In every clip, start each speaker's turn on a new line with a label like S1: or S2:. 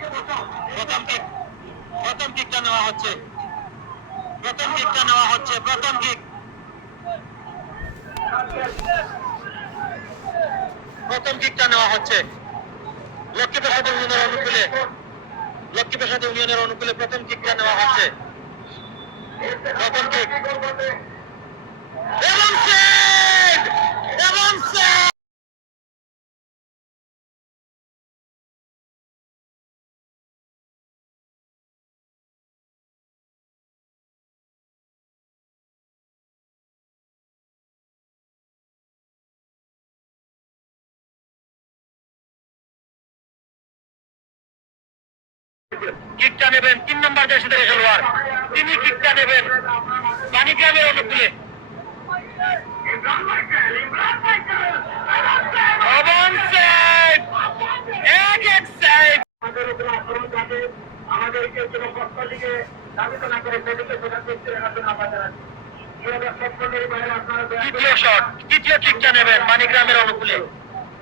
S1: প্রথম কিক কিকটা নেওয়া হচ্ছে। প্রথম কিকটা নেওয়া হচ্ছে, প্রথম কিক প্রথম কিকটা নেওয়া হচ্ছে। লক্ষ্মী প্রসাদ ইউনিয়নের অনুকূলে লক্ষ্মী প্রসাদ ইউনিয়নের অনুকূলে প্রথম কিকটা নেওয়া হচ্ছে। প্রথম কিক কিকটা নেবেন তিন নম্বর দেশে খেলোয়াড়। তিনি কিকটা নেবেন। বাণিজ্যের অনুকূলে।
S2: আমাদেরকে কোনো পক্ষ দাবিত না করে সেদিকে সেটা দেখতে না পারে বাইরে আপনারা দয়া করে-
S1: তৃতীয় শট। তৃতীয় কিকটা নেবেন মানিগ্রামের অনুকূলে।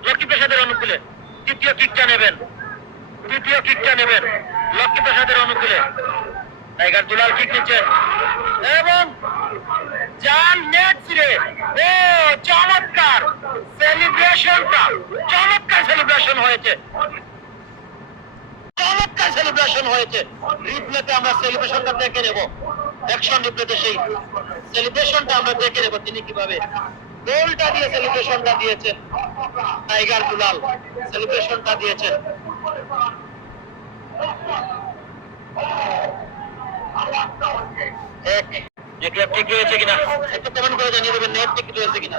S1: লক্ষ্মী প্রসাদের অনুকূলে। তৃতীয় কিকটা নেবেন। তৃতীয় কিকটা নেবেন। লক্ষ্মী প্রসাদের অনুকূলে। টাইগার দুলাল কিক নিচ্ছেন এবং জান নেট ছিঁড়ে ও চমৎকার সেলিব্রেশনটা, চমৎকার সেলিব্রেশন হয়েছে। চমৎকার সেলিব্রেশন হয়েছে। রিপ্লেতে আমরা সেলিব্রেশনটা দেখে নেব। অ্যাকশন রিপ্লেতে সেই সেলিব্রেশনটা আমরা দেখে নেব তিনি কীভাবে গোলটা দিয়ে সেলিব্রেশনটা দিয়েছেন। টাইগার দুলাল সেলিব্রেশনটা দিয়েছেন। নেটওয়ার্ক ঠিক রয়েছে কিনা? একটু কমেন্ট করে জানিয়ে দেবেন নেট ঠিক রয়েছে কিনা?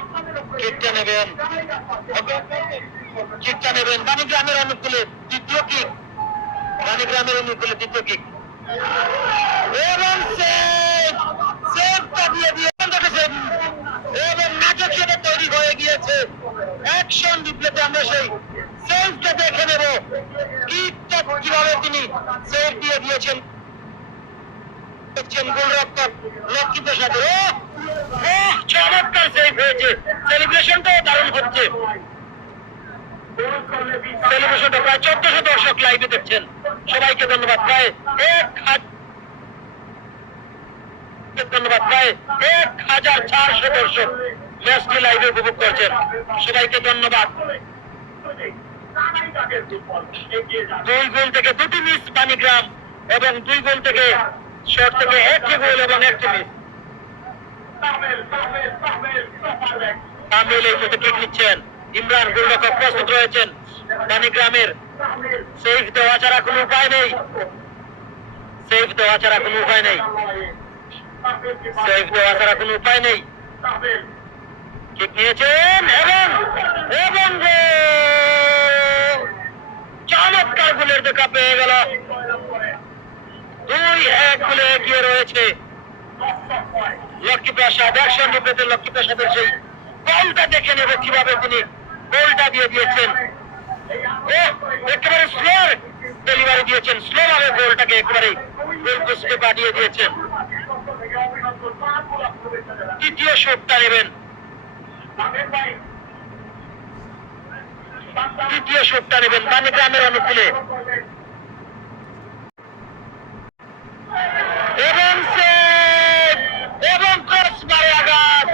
S2: আপনাদের উপরে
S1: কিকটা নেবেন। কিকটা নেবেন অনুকূলে দ্বিতীয় কিক বাণীগ্রামের অনুকূলে দ্বিতীয় কিক এবং সেভ দেখেছেন এবং নাটক সেটা গিয়েছে অ্যাকশন রিপ্লেতে আমরা সেই সেভটা দেখে নেব। কীভাবে তিনি সেভ দিয়ে দিয়েছেন। দেখছেন গোলরক্ষক লক্ষ্মী প্রসাদ ও চমৎকার সেভ হয়েছে। সেলিব্রেশনটাও দারুণ হচ্ছে। সেলিব্রেশনটা প্রায় চোদ্দশো দর্শক লাইভে দেখছেন। সবাইকে ধন্যবাদ। প্রায় এক হাজার ধন্যবাদ। প্রায় এক হাজার চারশো দর্শক। ম্যাচটি লাইভে উপভোগ করছেন। সবাইকে ধন্যবাদ। দুই গোল থেকে দুটি মিস বাণীগ্রাম এবং দুই গোল থেকে শট থেকে একটি গোল এবং একটি মিস। তামিল এই মুহূর্তে কিক নিচ্ছেন। ইমরান গোলরক্ষক প্রস্তুত রয়েছেন। বাণীগ্রামের সেফ দেওয়া ছাড়া কোনো উপায় নেই। সেফ দেওয়া ছাড়া কোনো উপায় নেই। সেফ দেওয়া ছাড়া কোনো উপায় নেই। কিক নিয়েছেন এবং এবং চমৎকার গোলের দেখা পেয়ে গেল। দুই এক গোলে এগিয়ে রয়েছে লক্ষ্মী প্রসাদ অ্যাকশন রিপ্লেতে লক্ষ্মী প্রসাদের সেই গোলটা দেখে নেব কীভাবে তিনি গোলটা দিয়ে দিয়েছেন। ও, একেবারে স্লো ডেলিভারি দিয়েছেন। স্লো ভাবে গোলটাকে একেবারে গোল পোস্টে পাঠিয়ে দিয়েছেন। তৃতীয় শটটা নেবেন। তৃতীয় শটটা নেবেন বাণীগ্রামের অনুকূলে। এবং এবং ক্রস মারে আঘাত।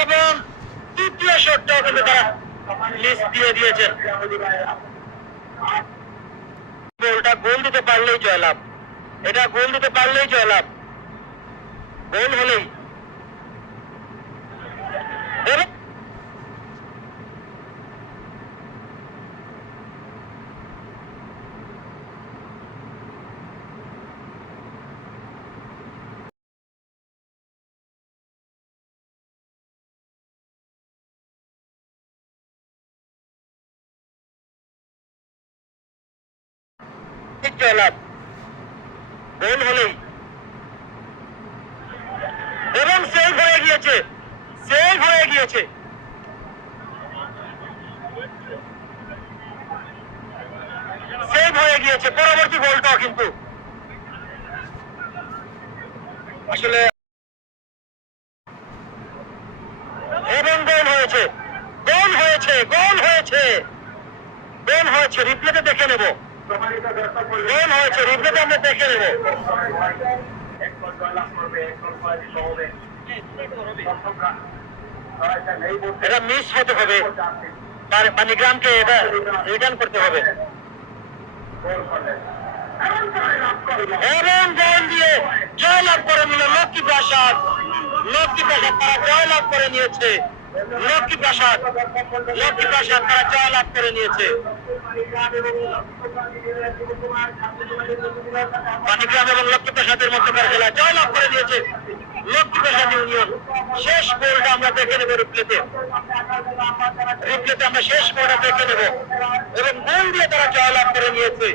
S1: এবং তৃতীয় শটটাও কিন্তু তারা মিস দিয়ে দিয়েছেন গোলটা গোল দিতে পারলেই জয়লাভ। এটা গোল দিতে পারলেই জয়লাভ। গোল হলেই এবং জয়লাভ গোল হলেই। এবং সেভ হয়ে গিয়েছে। সেভ হয়ে গিয়েছে। সেভ হয়ে গিয়েছে। পরবর্তী গোলটাও কিন্তু। আসলে হয়েছে। গোল হয়েছে গোল হয়েছে। গোল হয়েছে। রিপ্লেতে দেখে নেব। গোল হয়েছে আমরা দেখে নেব
S2: এটা
S1: মিস হতে হবে এটা রিটার্ন করতে হবে জয়লাভ করে নিল লক্ষ্মী প্রাসাদ লক্ষ্মী প্রাসাদ তারা জয়লাভ করে নিয়েছে লক্ষ্মী প্রাসাদ লক্ষ্মী প্রাসাদ তারা জয়লাভ করে নিয়েছে মানিগ্রাম এবং লক্ষ্মী প্রসাদের মধ্যকার খেলা জয়লাভ করে দিয়েছে লক্ষ্মী প্রসাদ ইউনিয়ন। শেষ গোলটা আমরা দেখে নেব রিপ্লেতে। রিপ্লেতে আমরা শেষ গোলটা দেখে নেব। এবং গোল দিয়ে তারা জয়লাভ করে নিয়েছে।